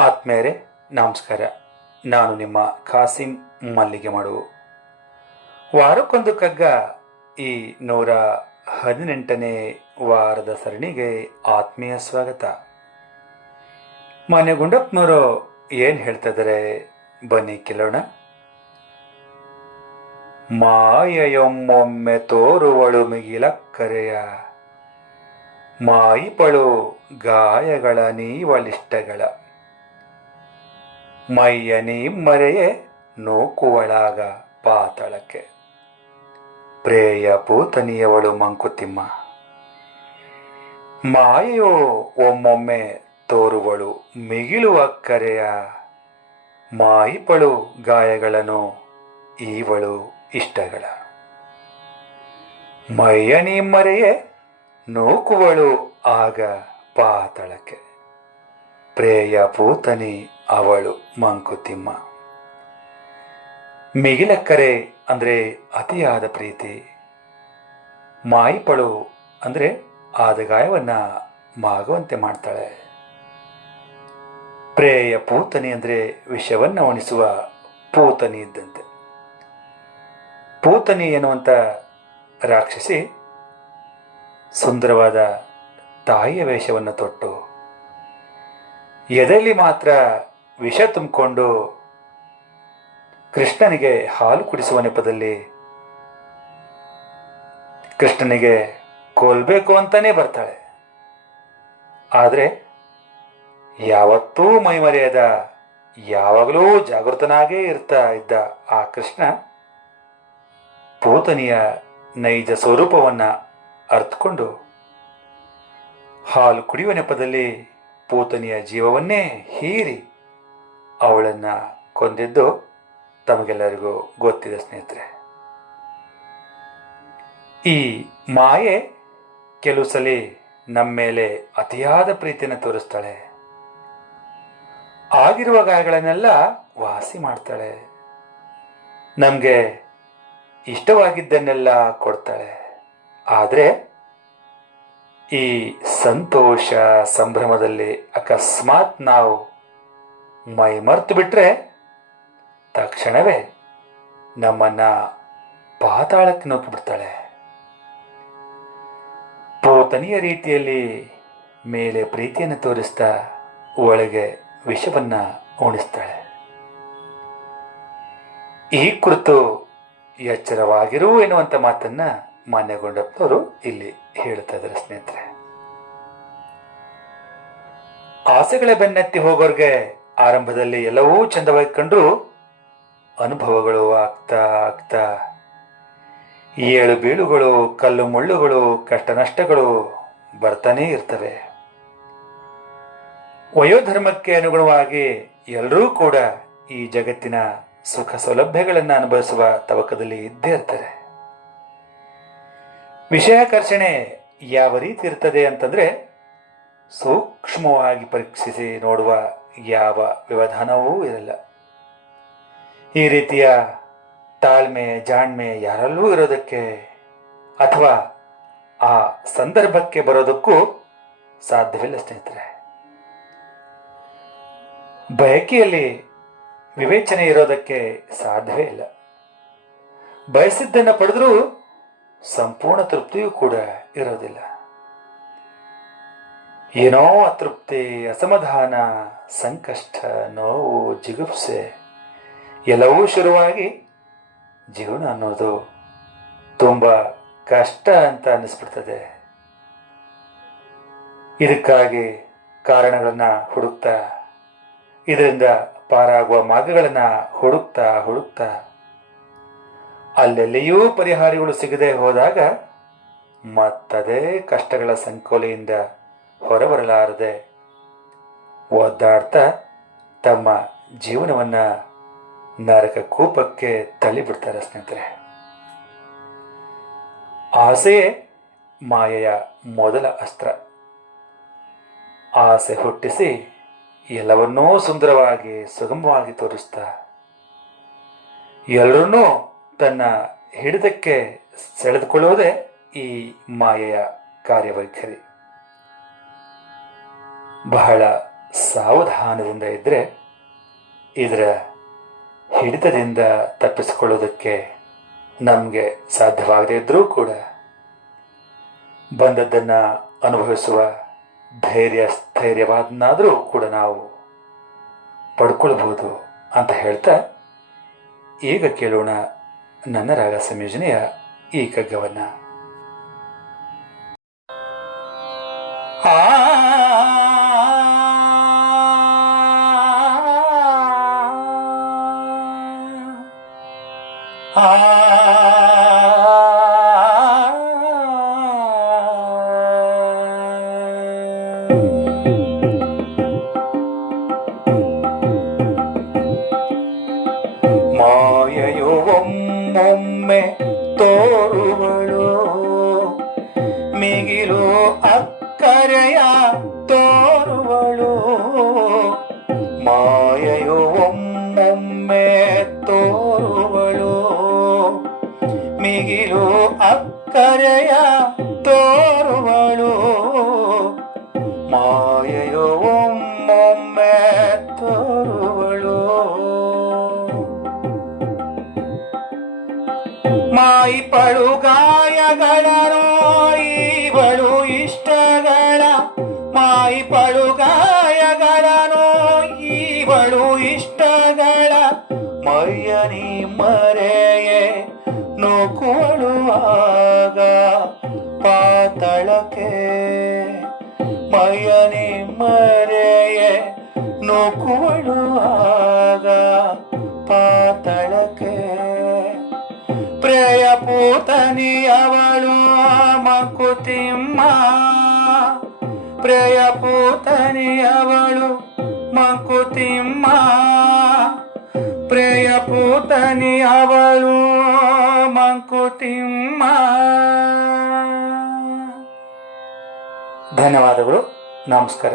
ಆತ್ಮೇರೆ ನಮಸ್ಕಾರ. ನಾನು ನಿಮ್ಮ ಖಾಸಿಂ ಮಲ್ಲಿಗೆ ಮಾಡು. ವಾರಕ್ಕೊಂದು ಕಗ್ಗ ಈ ನೂರ ಹದಿನೆಂಟನೇ ವಾರದ ಸರಣಿಗೆ ಆತ್ಮೀಯ ಸ್ವಾಗತ. ಮಾನ್ಯ ಗುಂಡಪ್ಪನವರು ಏನು ಹೇಳ್ತಿದ್ದಾರೆ ಬನ್ನಿ ಕೇಳೋಣ. ಮಾಯೆಯೊಮ್ಮೊಮ್ಮೆ ತೋರುವಳು ಮಿಗಿಲಕ್ಕರೆಯ ಮಾಯಿಪಳು ಗಾಯಗಳ ನೀವಲಿಷ್ಟಗಳ. ಮೈಯ ಮರೆಯೇ ನೂಕುವಳಾಗ ಪಾತಳಕ್ಕೆ. ಪ್ರೇಯ ಪೂತನಿಯವಳು ಮಂಕುತಿಮ್ಮ ಮಾಯೋ ಒಮ್ಮೊಮ್ಮೆ ತೋರುವಳು ಮಿಗಿಲುವ ಕರೆಯ ಮಾಯಿಪಳು ಗಾಯಗಳನ್ನು ಈವಳು ಇಷ್ಟಗಳ. ಮೈಯ ಮರೆಯೇ ನೂಕುವಳು ಆಗ ಪಾತಳಕ್ಕೆ. ಪ್ರೇಯ ಪೂತನಿ ಅವಳು ಮಂಕುತಿಮ್ಮ. ಮಿಗಿಲಕ್ಕರೆ ಅಂದರೆ ಅತಿಯಾದ ಪ್ರೀತಿ. ಮಾಯಿಪಳು ಅಂದರೆ ಆದ ಗಾಯವನ್ನು ಮಾಗುವಂತೆ ಮಾಡ್ತಾಳೆ. ಪ್ರೇಯ ಪೂತನಿ ಅಂದರೆ ವಿಷವನ್ನು ಉಣಿಸುವ ಪೂತನಿ ಇದ್ದಂತೆ. ಪೂತನಿ ಎನ್ನುವಂಥ ರಾಕ್ಷಸಿ ಸುಂದರವಾದ ತಾಯಿಯ ವೇಷವನ್ನು ತೊಟ್ಟು ಎದೆಯಲ್ಲಿ ಮಾತ್ರ ವಿಷ ತುಂಬಿಕೊಂಡು ಕೃಷ್ಣನಿಗೆ ಹಾಲು ಕುಡಿಸುವ ನೆಪದಲ್ಲಿ ಕೃಷ್ಣನಿಗೆ ಕೊಲ್ಬೇಕು ಅಂತಾನೆ ಬರ್ತಾಳೆ. ಆದರೆ ಯಾವತ್ತೂ ಮೈಮರೆಯದ, ಯಾವಾಗಲೂ ಜಾಗೃತನಾಗೇ ಇರ್ತಾ ಇದ್ದ ಆ ಕೃಷ್ಣ ಪೂತನಿಯ ನೈಜ ಸ್ವರೂಪವನ್ನು ಅರ್ಥಕೊಂಡು ಹಾಲು ಕುಡಿಯುವ ನೆಪದಲ್ಲಿ ಪೂತನಿಯ ಜೀವವನ್ನೇ ಹೀರಿ ಅವಳನ್ನ ಕೊಂದಿದ್ದು ತಮಗೆಲ್ಲರಿಗೂ ಗೊತ್ತಿದೆ ಸ್ನೇಹಿತರೆ. ಈ ಮಾಯೆ ಕೆಲವು ಸಲ ನಮ್ಮ ಮೇಲೆ ಅತಿಯಾದ ಪ್ರೀತಿಯನ್ನು ತೋರಿಸ್ತಾಳೆ. ಆಗಿರುವ ಗಾಯಗಳನ್ನೆಲ್ಲ ವಾಸಿ ಮಾಡ್ತಾಳೆ. ನಮಗೆ ಇಷ್ಟವಾಗಿದ್ದನ್ನೆಲ್ಲ ಕೊಡ್ತಾಳೆ. ಆದರೆ ಈ ಸಂತೋಷ ಸಂಭ್ರಮದಲ್ಲಿ ಅಕಸ್ಮಾತ್ ನಾವು ಮೈ ಮರ್ತು ಬಿಟ್ರೆ ತಕ್ಷಣವೇ ನಮ್ಮನ್ನ ಪಾತಾಳಕ್ಕೆ ನೂಕಿಬಿಡ್ತಾಳೆ ಪೋತನಿಯ ರೀತಿಯಲ್ಲಿ ಮೇಲೆ ಪ್ರೀತಿಯನ್ನು ತೋರಿಸ್ತಾ ಒಳಗೆ ವಿಷವನ್ನ ಉಣಿಸ್ತಾಳೆ. ಈ ಕುರಿತು ಎಚ್ಚರವಾಗಿರು ಎನ್ನುವಂತ ಮಾತನ್ನ ಮಾನ್ಯಗೊಂಡಪ್ಪನವರು ಇಲ್ಲಿ ಹೇಳ್ತಾ ಇದ್ದಾರೆ ಸ್ನೇಹಿತರೆ. ಆಸೆಗಳ ಬೆನ್ನತ್ತಿ ಹೋಗೋರ್ಗೆ ಆರಂಭದಲ್ಲಿ ಎಲ್ಲವೂ ಚಂದವಾಗಿ ಕಂಡು ಅನುಭವಗಳು ಆಗ್ತಾ ಆಗ್ತಾ ಏಳು ಬೀಳುಗಳು, ಕಲ್ಲು ಮುಳ್ಳುಗಳು ಕಷ್ಟ ನಷ್ಟಗಳು ಬರ್ತಾನೇ ಇರ್ತವೆ. ವಯೋಧರ್ಮಕ್ಕೆ ಅನುಗುಣವಾಗಿ ಎಲ್ಲರೂ ಕೂಡ ಈ ಜಗತ್ತಿನ ಸುಖ ಸೌಲಭ್ಯಗಳನ್ನು ಅನುಭವಿಸುವ ತವಕದಲ್ಲಿ ಇದ್ದೇ ಇರ್ತಾರೆ. ವಿಷಯಾಕರ್ಷಣೆ ಯಾವ ರೀತಿ ಇರ್ತದೆ ಅಂತಂದ್ರೆ ಸೂಕ್ಷ್ಮವಾಗಿ ಪರೀಕ್ಷಿಸಿ ನೋಡುವ ಯಾವ ವ್ಯವಧಾನವೂ ಇರಲ್ಲ. ಈ ರೀತಿಯ ತಾಳ್ಮೆ, ಜಾಣ್ಮೆ ಯಾರಲ್ಲೂ ಇರೋದಕ್ಕೆ ಅಥವಾ ಆ ಸಂದರ್ಭಕ್ಕೆ ಬರೋದಕ್ಕೂ ಸಾಧ್ಯವಿಲ್ಲ ಸ್ನೇಹಿತರೆ. ಬಯಕೆಯಲ್ಲಿ ವಿವೇಚನೆ ಇರೋದಕ್ಕೆ ಸಾಧ್ಯವೇ ಇಲ್ಲ. ಬಯಸಿದ್ದನ್ನು ಪಡೆದರೂ ಸಂಪೂರ್ಣ ತೃಪ್ತಿಯೂ ಕೂಡ ಇರೋದಿಲ್ಲ. ಏನೋ ಅತೃಪ್ತಿ, ಅಸಮಾಧಾನ, ಸಂಕಷ್ಟ, ನೋವು, ಜಿಗುಪ್ಸೆ, ಎಲ್ಲವೂ ಶುರುವಾಗಿ ಜೀವನ ಅನ್ನೋದು ತುಂಬ ಕಷ್ಟ ಅಂತ ಅನ್ನಿಸ್ಬಿಡ್ತದೆ. ಇದಕ್ಕಾಗಿ ಕಾರಣಗಳನ್ನ ಹುಡುಕ್ತಾ, ಇದರಿಂದ ಪಾರಾಗುವ ಮಾರ್ಗಗಳನ್ನು ಹುಡುಕ್ತಾ ಹುಡುಕ್ತಾ ಅಲ್ಲೆಲ್ಲಿಯೂ ಪರಿಹಾರಗಳು ಸಿಗದೆ ಹೋದಾಗ ಮತ್ತದೇ ಕಷ್ಟಗಳ ಸಂಕೋಲೆಯಿಂದ ಹೊರಬರಲಾರದೆ ಒದ್ದಾಡ್ತಾ ತಮ್ಮ ಜೀವನವನ್ನ ನರಕ ಕೂಪಕ್ಕೆ ತಳ್ಳಿಬಿಡ್ತಾರೆ ಸ್ನೇಹಿತರೆ. ಆಸೆಯೇ ಮಾಯೆಯ ಮೊದಲ ಅಸ್ತ್ರ. ಆಸೆ ಹುಟ್ಟಿಸಿ ಎಲ್ಲವನ್ನೂ ಸುಂದರವಾಗಿ ಸುಗಮವಾಗಿ ತೋರಿಸ್ತಾ, ಎಲ್ಲರನ್ನೂ ತನ್ನ ಹಿಡಿತಕ್ಕೆ ಸೆಳೆದುಕೊಳ್ಳುವುದೇ ಈ ಮಾಯೆಯ ಕಾರ್ಯವೈಖರಿ. ಬಹಳ ಸಾವಧಾನದಿಂದ ಇದ್ದರೆ ಇದರ ಹಿಡಿತದಿಂದ ತಪ್ಪಿಸಿಕೊಳ್ಳೋದಕ್ಕೆ ನಮಗೆ ಸಾಧ್ಯವಾಗದೇ ಇದ್ದರೂ ಕೂಡ ಬಂದದ್ದನ್ನು ಅನುಭವಿಸುವ ಧೈರ್ಯ, ಸ್ಥೈರ್ಯವಾದನಾದರೂ ಕೂಡ ನಾವು ಪಡ್ಕೊಳ್ಬೋದು ಅಂತ ಹೇಳ್ತಾ ಈಗ ಕೇಳೋಣ ನನ್ನ ರಾಗ ಸಂಯೋಜನೆಯ ಈ ಕಗ್ಗವನ್ನು ಆ ಮಾಯೆಯು ನೂಕುವಳು ಆಗ ಪಾತಳಕ್ಕೆ ಮಯನಿ ಮರೆಯೇ ನೂಕುವಳು ಆಗ ಪಾತಳಕ್ಕೆ. ಪ್ರೇಯ ಪೂತನಿ ಅವಳು ಮಂಕುತಿಮ್ಮ. ಪ್ರೇಯ ಪೂತನಿ ಅವಳು ಮಂಕುತಿಮ್ಮ. ಪ್ರೇಯ ಪೂತನಿ ಅವಳು ಮಂಕುತಿಮ್ಮ ಧನ್ಯವಾದಗಳು. ನಮಸ್ಕಾರ.